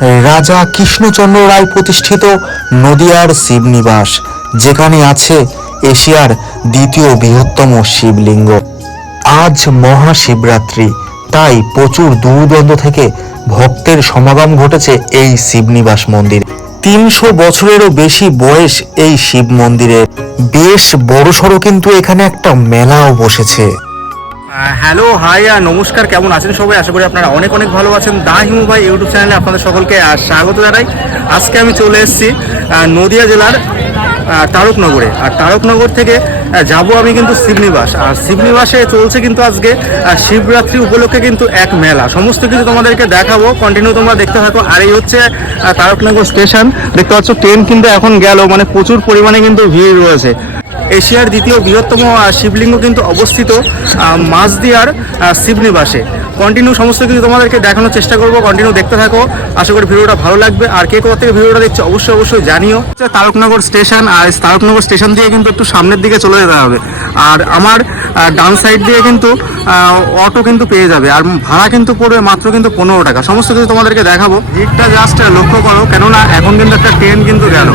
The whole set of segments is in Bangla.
রাজা কৃষ্ণচন্দ্র রায় প্রতিষ্ঠিত নদিয়ার শিবনিবাস, যেখানে আছে এশিয়ার দ্বিতীয় বৃহত্তম শিবলিঙ্গ। আজ মহাশিবরাত্রি, তাই প্রচুর দূরদূরান্ত থেকে ভক্তের সমাগম ঘটেছে এই শিবনিবাস মন্দির। তিনশো বছরেরও বেশি বয়স এই শিব মন্দিরের। বেশ বড়সড় কিন্তু এখানে একটা মেলাও বসেছে। হ্যালো, হাই আর নমস্কার, কেমন আছেন সবাই? আশা করি আপনারা অনেক অনেক ভালো আছেন। দা হিমু ভাই ইউটিউব চ্যানেলে আপনাদের সকলকে স্বাগত জানাই। আজকে আমি চলে এসেছি নদিয়া জেলার তারকনগরে। আর তারকনগর থেকে যাব আমি কিন্তু শিবনিবাস। আর শিবনিবাসে চলছে কিন্তু আজকে শিবরাত্রি উপলক্ষে কিন্তু এক মেলা। সমস্ত কিছু তোমাদেরকে দেখাবো। কন্টিনিউ তোমরা দেখতে থাকো। আর এই হচ্ছে তারকনগর স্টেশন। দেখতে পাচ্ছ, ট্রেন কিন্তু এখন গেল। মানে প্রচুর পরিমাণে কিন্তু ভিড় রয়েছে। এশিয়ার দ্বিতীয় বৃহত্তম শিবলিঙ্গ কিন্তু অবস্থিত মাঝদিয়ার শিবনিবাসে। কন্টিনিউ সমস্ত কিছু তোমাদেরকে দেখানোর চেষ্টা করব কন্টিনিউ দেখতে থাকো। আশা করি ভিডিওটা ভালো লাগবে। আর কে কোথা থেকে ভিডিওটা দেখছ, অবশ্যই অবশ্যই জানিও। তারকনগর স্টেশন, আর তারকনগর স্টেশন দিয়ে কিন্তু একটু সামনের দিকে চলে যেতে হবে। আর আমার ডান সাইড দিয়ে কিন্তু অটো কিন্তু পেয়ে যাবে। আর ভাড়া কিন্তু পড়বে মাত্র কিন্তু পনেরো টাকা। সমস্ত কিছু তোমাদেরকে দেখাবো। ভিড়টা জাস্ট লক্ষ্য করো। কেননা এখন কিন্তু একটা ট্রেন কিন্তু গেল।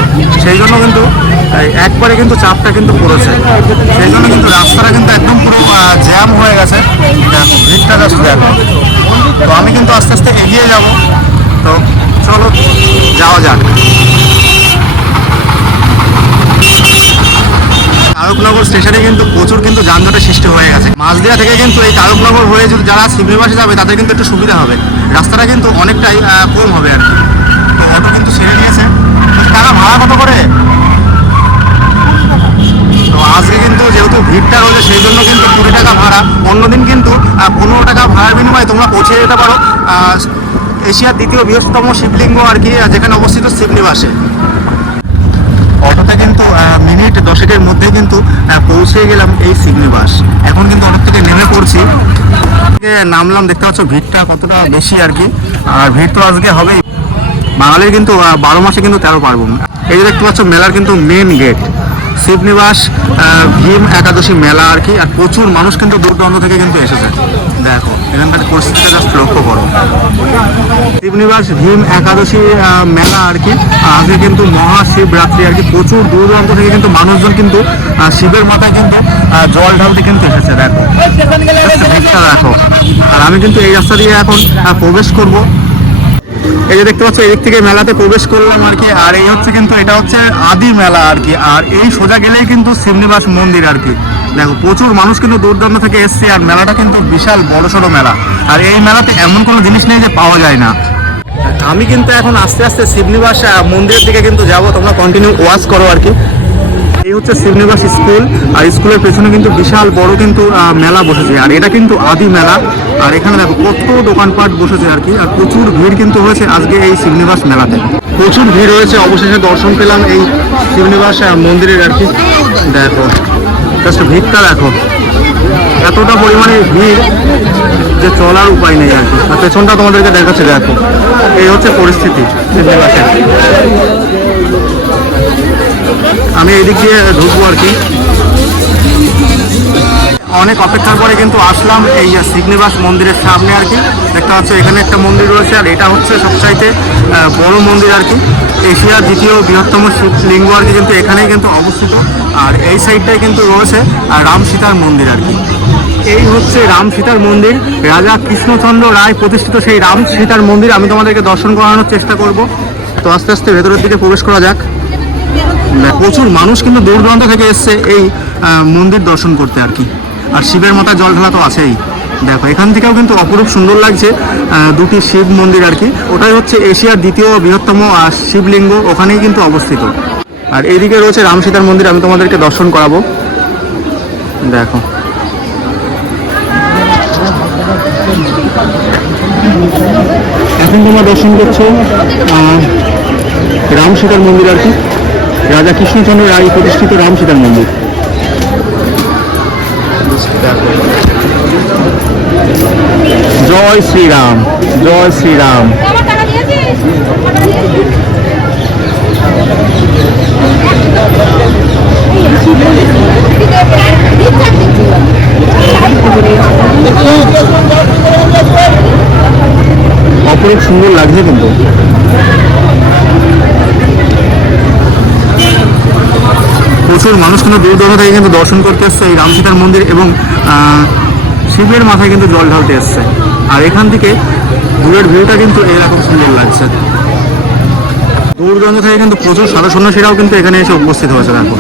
সেই জন্য কিন্তু একবারে কিন্তু চাপটা কিন্তু পড়েছে সেই জন্য কিন্তু রাস্তাটা কিন্তু একদম পুরো জ্যাম হয়ে গেছে। ভিড়টা জাস্ট দেখো। তো আমি কিন্তু আস্তে আস্তে এগিয়ে যাব। তো চলো, যাওয়া যাক। তারকনগর স্টেশনে কিন্তু প্রচুর কিন্তু যানজটের সৃষ্টি হয়ে গেছে। মাঝদিয়া থেকে কিন্তু এই তারকনগর হয়ে যদি যারা শিবনিবাসে যাবে, তাদের কিন্তু একটু সুবিধা হবে। রাস্তাটা কিন্তু অনেকটাই কম হবে আর কি। তো অটো কিন্তু ছেড়ে নিয়েছে। টাকা ভাড়া কত করে? আজকে কিন্তু যেহেতু ভিড়টা রয়েছে, সেই জন্য কিন্তু কুড়ি টাকা ভাড়া। অন্যদিন কিন্তু পনেরো টাকা ভাড়ার বিনিময়ে তোমরা পৌঁছে যেতে পারো। এশিয়ার দ্বিতীয় বৃহত্তম শিবলিঙ্গ আর কি যেখানে অবস্থিত শিবনিবাসে অটোতে কিন্তু মিনিট দশেকের মধ্যে কিন্তু পৌঁছে গেলাম এই শিবনিবাস এখন কিন্তু অটো থেকে নেমে পড়ছি। নামলাম, দেখতে পাচ্ছ ভিড়টা কতটা বেশি আর কি। আর ভিড় তো আজকে হবেই। বাঙালির কিন্তু বারো মাসে কিন্তু তেরো পার্বণ। এই যে দেখতে পাচ্ছ, মেলার কিন্তু মেন গেট শিবনিবাস ভীম একাদশী মেলা আর কি আর প্রচুর মানুষ কিন্তু দূর দূরান্ত থেকে কিন্তু এসেছে। দেখো এখানকার পরিস্থিতিটা জাস্ট লক্ষ্য করো। শিবনিবাস ভীম একাদশী আহ, মেলা আর কি আজকে কিন্তু মহাশিবরাত্রি আর কি প্রচুর দূর দূরান্ত থেকে কিন্তু মানুষজন কিন্তু শিবের মাথায় কিন্তু জল ঢালতে কিন্তু এসেছে দেখো। দেখো। আর আমি কিন্তু এই রাস্তা দিয়ে এখন প্রবেশ করব। এই যে দেখতে পাচ্ছ, এদিক থেকে মেলাতে প্রবেশ করলাম আর কি। আর এই হচ্ছে কিন্তু, এটা হচ্ছে আদি মেলা আর কি। আর এই সোজা গেলেই কিন্তু শ্রীনিবাস মন্দির আর কি। দেখো, প্রচুর মানুষ কিন্তু দূর দূরান্ত থেকে এসছে আর মেলাটা কিন্তু বিশাল বড় সড়ো মেলা। আর এই মেলাতে এমন কোনো জিনিস নেই যে পাওয়া যায় না। আমি কিন্তু এখন আস্তে আস্তে শিবনিবাস মন্দিরের দিকে কিন্তু যাব। তোমরা কন্টিনিউ ওয়াচ করো আর কি। এই হচ্ছে শ্রীনিবাস স্কুল আর স্কুলের পেছনে কিন্তু বিশাল বড় কিন্তু মেলা বসেছে। আর এটা কিন্তু আদি মেলা। আর এখানে দেখো কত দোকানপাট বসেছে আর কি আর প্রচুর ভিড় কিন্তু হয়েছে আজকে এই শ্রীনিবাস মেলাতে। প্রচুর ভিড় হয়েছে অবশেষে দর্শন পেলাম এই শিবনিবাস আহ, মন্দিরের আর কি। দেখো জাস্ট ভিড়টা দেখো। এতটা পরিমাণে ভিড় যে চলার উপায় নেই আর কি। আর পেছনটা তোমাদেরকে দেখাচ্ছে দেখো। এই হচ্ছে পরিস্থিতি শিবনিবাসের। আমি এদিক দিয়ে ঢুকবো আর কি। অনেক অপেক্ষার পরে কিন্তু আসলাম এই যে শিবনিবাস মন্দিরের সামনে আর কি। দেখতে পাচ্ছ, এখানে একটা মন্দির রয়েছে আর এটা হচ্ছে সবচাইতে বড় মন্দির আর কি। এশিয়ার দ্বিতীয় বৃহত্তম শিবলিঙ্গ আর কি কিন্তু এখানেই কিন্তু অবস্থিত। আর এই সাইডটাই কিন্তু রয়েছে রাম সীতার মন্দির আর কি। এই হচ্ছে রাম সীতার মন্দির। রাজা কৃষ্ণচন্দ্র রায় প্রতিষ্ঠিত সেই রাম সীতার মন্দির। আমি তোমাদেরকে দর্শন করানোর চেষ্টা করব। তো আস্তে আস্তে ভেতরের দিকে প্রবেশ করা যাক। প্রচুর মানুষ কিন্তু দূর দূরান্ত থেকে এসছে এই মন্দির দর্শন করতে আর কি। আর শিবের মাথায় জল ঢালা তো আছেই। দেখো, এখান থেকেও কিন্তু অপরূপ সুন্দর লাগছে দুটি শিব মন্দির আর কি। ওটাই হচ্ছে এশিয়ার দ্বিতীয় বৃহত্তম শিবলিঙ্গ, ওখানেই কিন্তু অবস্থিত। আর এইদিকে রয়েছে রাম সীতার মন্দির, আমি তোমাদেরকে দর্শন করাবো। দেখো। এখন তোমরা দর্শন করছ রাম সীতার মন্দির আর কি। রাজা কৃষ্ণচন্দ্র রায় প্রতিষ্ঠিত রাম সীতার মন্দির। জয় শ্রীরাম জয় শ্রীরাম। অপরূপ সুন্দর লাগছে কিন্তু। প্রচুর মানুষ কিন্তু দূর দূরান্ত থেকে কিন্তু দর্শন করতে এসছে এই রামসীতার মন্দির এবং শিবের মাথায় কিন্তু জল ঢালতে এসছে। আর এখান থেকে দূরের ভিউটা কিন্তু এরকম সুন্দর লাগছে। দূর দূরান্ত থেকে কিন্তু প্রচুর সাধু সন্ন্যাসীরাও কিন্তু এখানে এসে উপস্থিত হয়েছে, দেখো।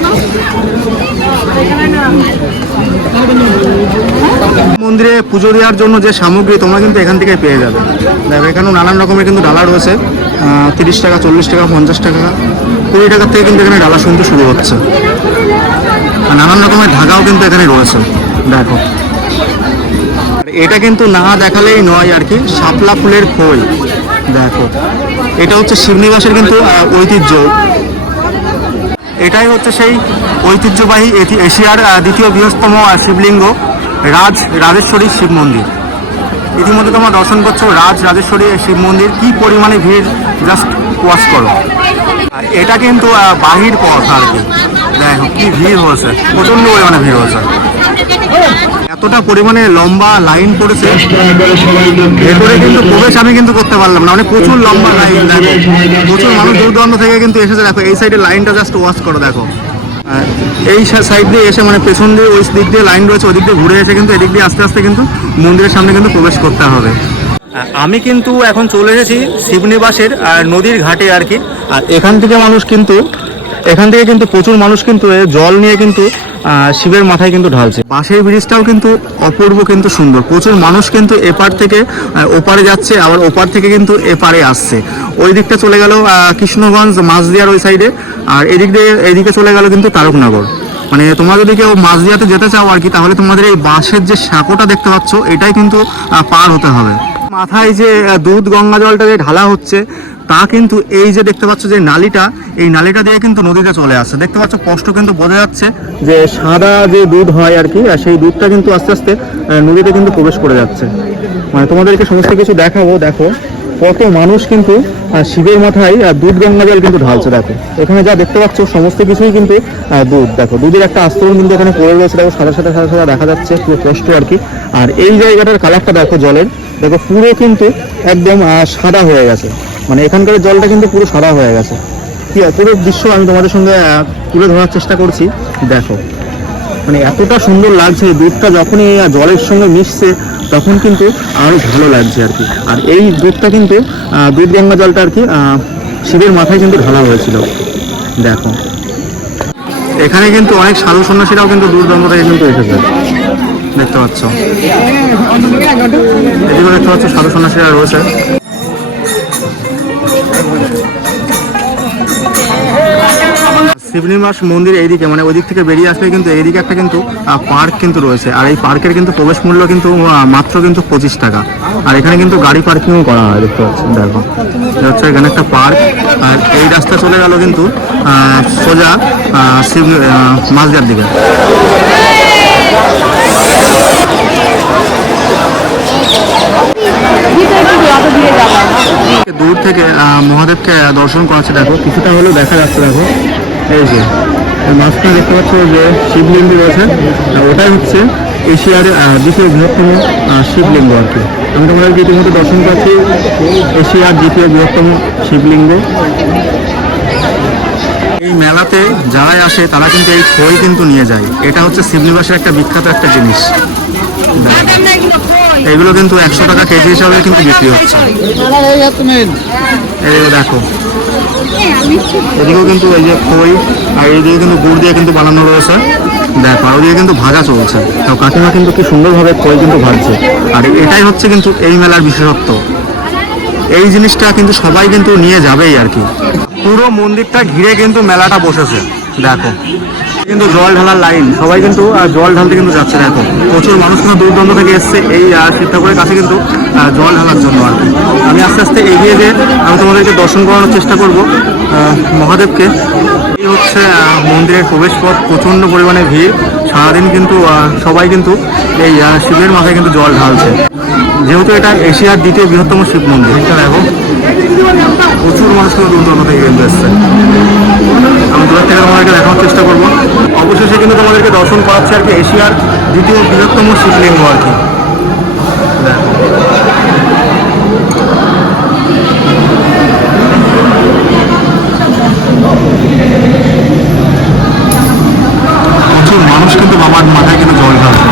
মন্দিরে পুজো দেওয়ার জন্য যে সামগ্রী তোমরা কিন্তু এখান থেকে পেয়ে যাবে। দেখো, এখানেও নানান রকমের কিন্তু ডালা রয়েছে। তিরিশ টাকা, চল্লিশ টাকা, পঞ্চাশ টাকা, কুড়ি টাকার থেকে কিন্তু এখানে ডালা শুনতে শুরু হচ্ছে। নানান রকমের ধাগাও কিন্তু এখানে রয়েছে, দেখো। এটা কিন্তু না দেখালেই নয় আর কি, শাপলা ফুলের খোল দেখো। এটা হচ্ছে শিবনিবাসের কিন্তু ঐতিহ্য। এটাই হচ্ছে সেই ঐতিহ্যবাহী এশিয়ার দ্বিতীয় বৃহত্তম শিবলিঙ্গ, রাজ, রাজেশ্বরী শিব মন্দির। ইতিমধ্যে তোমরা দর্শন করছ রাজ, রাজেশ্বরী, শিব মন্দির। কি পরিমাণে ভিড় জাস্ট ওয়াচ করো। এটা কিন্তু বাহির পথ আর কি। কি ভিড় হয়েছে। প্রচণ্ড পরিমাণে ভিড় হয়েছে। এতটা পরিমাণে লম্বা লাইন পড়েছে, ভেতরে কিন্তু প্রবেশ আমি কিন্তু করতে পারলাম না। মানে প্রচুর লম্বা লাইন, দেখো। প্রচুর মানুষ দূর দূরান্ত থেকে কিন্তু এসেছে। দেখো, এই সাইডে লাইনটা জাস্ট ওয়াচ করো, দেখো। এই সাইড দিয়ে এসে মানে পেছন দিয়ে ওই দিক দিয়ে লাইন রয়েছে ওই দিক দিয়ে ঘুরে এসে কিন্তু এদিক দিয়ে আস্তে আস্তে কিন্তু মন্দিরের সামনে কিন্তু প্রবেশ করতে হবে। আমি কিন্তু এখন চলে এসেছি শিবনিবাসের নদীর ঘাটে আর কি। আর এখান থেকে মানুষ কিন্তু, এখান থেকে কিন্তু প্রচুর মানুষ কিন্তু জল নিয়ে কিন্তু শিবের মাথায় কিন্তু ঢালছে। পাশের ব্রিজটাও কিন্তু অপূর্ব কিন্তু সুন্দর। প্রচুর মানুষ কিন্তু এপার থেকে ওপারে যাচ্ছে, আবার ওপার থেকে কিন্তু এপারে আসছে। ওই দিকটা চলে গেল কৃষ্ণগঞ্জ মাঝদিয়ার ওই সাইডে। আর এদিক দিয়ে, এদিকে চলে গেল কিন্তু তারকনগর। মানে তোমরা যদি কেউ মাঝদিয়াতে যেতে চাও আর কি, তাহলে তোমাদের এই বাঁশের যে সাঁকোটা দেখতে পাচ্ছ, এটাই কিন্তু পার হতে হবে। মাথায় যে দুধ গঙ্গা জলটা যে ঢালা হচ্ছে তা কিন্তু এই যে দেখতে পাচ্ছ যে নালিটা এই নালিটা দিয়ে কিন্তু নদীতে চলে আসছে। দেখতে পাচ্ছ স্পষ্ট কিন্তু বোঝা যাচ্ছে যে সাদা যে দুধ হয় আর কি আর সেই দুধটা কিন্তু আস্তে আস্তে নদীতে কিন্তু প্রবেশ করে যাচ্ছে। মানে তোমাদেরকে সমস্ত কিছু দেখাবো দেখো কত মানুষ কিন্তু শিবের মাথায় আহ, দুধ গঙ্গা জল কিন্তু ঢালছে দেখো। এখানে যা দেখতে পাচ্ছ সমস্ত কিছুই কিন্তু দুধ। দেখো দুধের একটা আস্তরণ কিন্তু এখানে পড়ে রয়েছে দেখো সাদা সাদা সাদা সাদা দেখা যাচ্ছে পুরো স্পষ্ট আর কি। আর এই জায়গাটার কালারটা দেখো জলের। দেখো, পুরো কিন্তু একদম সাদা হয়ে গেছে। মানে এখানকার জলটা কিন্তু পুরো সাদা হয়ে গেছে। কি পুরো দৃশ্য আমি তোমাদের সঙ্গে তুলে ধরার চেষ্টা করছি। দেখো মানে এতটা সুন্দর লাগছে, দুধটা যখনই জলের সঙ্গে মিশছে, তখন কিন্তু আরও ভালো লাগছে আর কি। আর এই দুধটা কিন্তু দুধ গঙ্গা জলটা আর কি শিবের মাথায় কিন্তু ঢালা হয়েছিল। দেখো, এখানে কিন্তু অনেক সাধু সন্ন্যাসীরাও কিন্তু দূর দূরান্ত থেকে কিন্তু এসেছে। দেখতে পাচ্ছ। এদিকে দেখতে পাচ্ছ সাধু সন্ন্যাসীরা রয়েছে। শিবনিবাস মন্দির এইদিকে মানে ওই দিক থেকে বেরিয়ে আসলে কিন্তু এইদিকে একটা কিন্তু পার্ক কিন্তু রয়েছে। আর এই পার্কের কিন্তু প্রবেশ মূল্য কিন্তু মাত্র কিন্তু পঁচিশ টাকা। আর এখানে কিন্তু গাড়ি পার্কিংও করা হয় দেখতে পাচ্ছেন দেখো। হচ্ছে এখানে একটা পার্ক আর এই রাস্তা চলে গেল কিন্তু সোজা শিব আহ, মাঝগার দিকে। দূর থেকে মহাদেবকে দর্শন করাচ্ছে, দেখো, কিছুটা হলেও দেখা যাচ্ছে, দেখো। এই যে মাঝখানে দেখতে পাচ্ছ যে শিবলিঙ্গ রয়েছে ওটাই হচ্ছে এশিয়ার দ্বিতীয় বৃহত্তম শিবলিঙ্গ আর কি। আমি তোমাদেরকে ইতিমধ্যে দর্শন করছি এশিয়ার দ্বিতীয় বৃহত্তম শিবলিঙ্গ এই মেলাতে যারাই আসে, তারা কিন্তু এই খই কিন্তু নিয়ে যায়। এটা হচ্ছে শিবনিবাসের একটা বিখ্যাত একটা জিনিস। এগুলো কিন্তু একশো টাকা কেজি হিসাবে কিন্তু বিক্রি হচ্ছে। এই দেখো। এদিকেও কিন্তু এই যে খই, আর এইদিকে কিন্তু গুড় দিয়ে কিন্তু বানানো রয়েছে। দেখো, আর ওদিকে কিন্তু ভাজা চলছে। তো কাকিমা কিন্তু কি সুন্দরভাবে খই কিন্তু ভাজছে। আর এটাই হচ্ছে কিন্তু এই মেলার বিশেষত্ব। এই জিনিসটা কিন্তু সবাই কিন্তু নিয়ে যাবেই আর কি। পুরো মন্দিরটা ঘিরে কিন্তু মেলাটা বসেছে। দেখো কিন্তু জল ঢালার লাইন সবাই কিন্তু জল ঢালতে কিন্তু যাচ্ছে না এখন। প্রচুর মানুষ কিন্তু দূর দূরান্ত থেকে এসছে এই ঠাকুরের কাছে কিন্তু জল ঢালার জন্য আর কি। আমি আস্তে আস্তে এগিয়ে যেয়ে আমি তোমাদেরকে দর্শন করানোর চেষ্টা করব মহাদেবকে। এই হচ্ছে মন্দিরের প্রবেশ পথ প্রচণ্ড পরিমাণে ভিড়। সারাদিন কিন্তু সবাই কিন্তু এই শিবের মাথায় কিন্তু জল ঢালছে। যেহেতু এটা এশিয়ার দ্বিতীয় বৃহত্তম শিব মন্দির, এটা দেখো, প্রচুর মানুষ কিন্তু দূর দূরান্ত থেকে কিন্তু এসছে। আমি দূর থেকে তোমাদেরকে দেখানোর চেষ্টা করব। অবশেষে কিন্তু তোমাদেরকে দর্শন করাচ্ছে আর কি এশিয়ার দ্বিতীয় বৃহত্তম শিবলিঙ্গ আর কি। প্রচুর মানুষ কিন্তু বাবার মাথায় কিন্তু জল ঢালছে।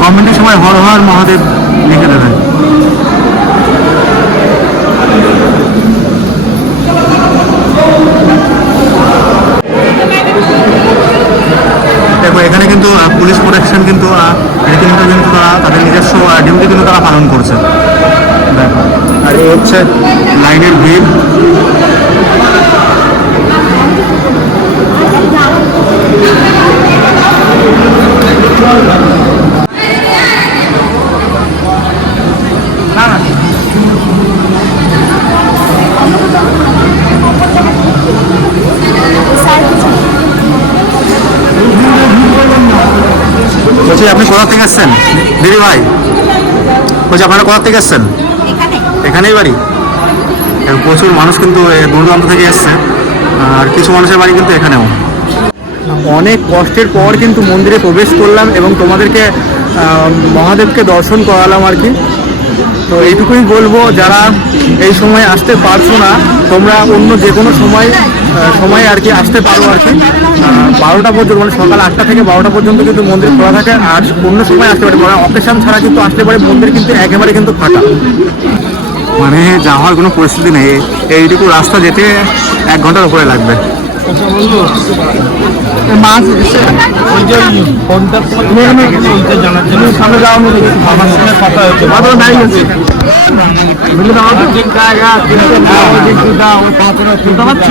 কমেন্টের সময় হর হর মহাদেব লিখে দেবেন। প্রোটেকশন কিন্তু রীতিমতো কিন্তু তারা তাদের নিজস্ব ডিউটি কিন্তু তারা পালন করছে। আর এই হচ্ছে লাইনের ভিড়। বলছি কোথা থেকে এসছেন দিদি ভাই। বলছি, আপনারা কোথা থেকে এসছেন এখানেই বাড়ি? প্রচুর মানুষ কিন্তু দূরদূরান্ত থেকে এসছে। আর কিছু মানুষের বাড়ি কিন্তু এখানেও। অনেক কষ্টের পর কিন্তু মন্দিরে প্রবেশ করলাম এবং তোমাদেরকে মহাদেবকে দর্শন করালাম আর কি। তো এইটুকুই বলব, যারা এই সময় আসতে পারছ না, তোমরা অন্য যে কোনো সময় সময় আর কি আসতে পারো আর কি। বারোটা পর্যন্ত মানে সকাল আটটা থেকে বারোটা পর্যন্ত কিন্তু মন্দির খোলা থাকে, আর অন্য সময় আসতে পারে। মানে অকেশন ছাড়া কিন্তু আসতে পারে, মন্দির কিন্তু একেবারে কিন্তু ফাঁকা। মানে যাওয়ার কোনো পরিস্থিতি নেই, এইটুকু রাস্তা যেতে এক ঘণ্টার উপরে লাগবে। মাছ এসে ওই যে ফোনটা জানার জন্য। সামনে যাওয়া সঙ্গে কথা হচ্ছে নাই শুনতে পাচ্ছ?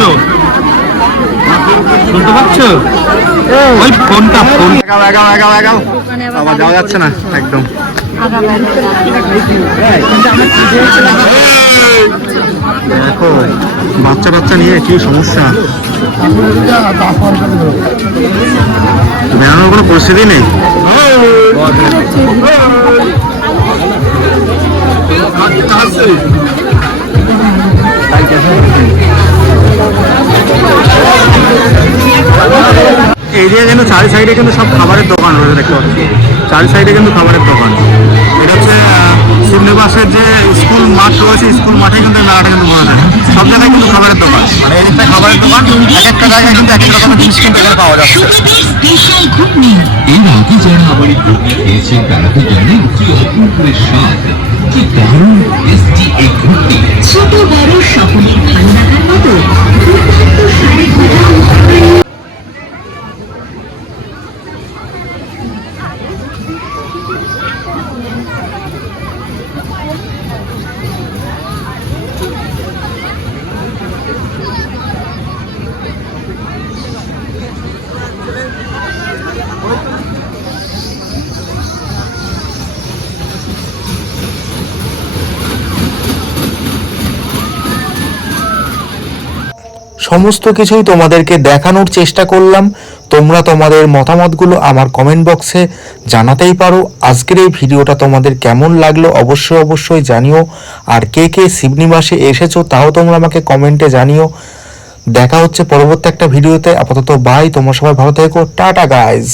শুনতে পাচ্ছ? ওই ফোনটা ফোন। এগাও এগাও এগাও এগাও। আবার যাওয়া যাচ্ছে না একদম। দেখো বাচ্চা বাচ্চা নিয়ে কি সমস্যা? বেরোনোর কোনো পরিস্থিতি নেই? এই যে কিন্তু চারি সাইডে কিন্তু সব খাবারের দোকান রয়েছে, দেখতে পাচ্ছি? চারি সাইডে কিন্তু খাবারের দোকান। আহ, যে স্কুল মাঠ রয়েছে স্কুল মাঠে কিন্তু এই মেলাটা কিন্তু বলা যায়। সব জায়গায় কিন্তু খাবারের দোকান। মানে এই একটা খাবারের দোকান এক একটা জায়গায় কিন্তু এক রকমের জিনিস কিন্তু এখানে পাওয়া যাচ্ছে। এর আগে যারা আমার এই খেয়েছেন তারা তো জানেন কি অপূর্ব স্বাদ। কি দারুণ ছোট বড় সকলের সমস্ত কিছুই তোমাদেরকে দেখানোর চেষ্টা করলাম। তোমরা তোমাদের মতামতগুলো আমার কমেন্ট বক্সে জানাতেই পারো। আজকের এই ভিডিওটা তোমাদের কেমন লাগল অবশ্যই অবশ্যই জানিও। আর কে কে শিবনিবাসে এসেছ তাও তোমরা আমাকে কমেন্টে জানিও। দেখা হচ্ছে পরবর্তী একটা ভিডিওতে। আপাতত বাই তোমার সবাই ভালো থেকো। Tata guys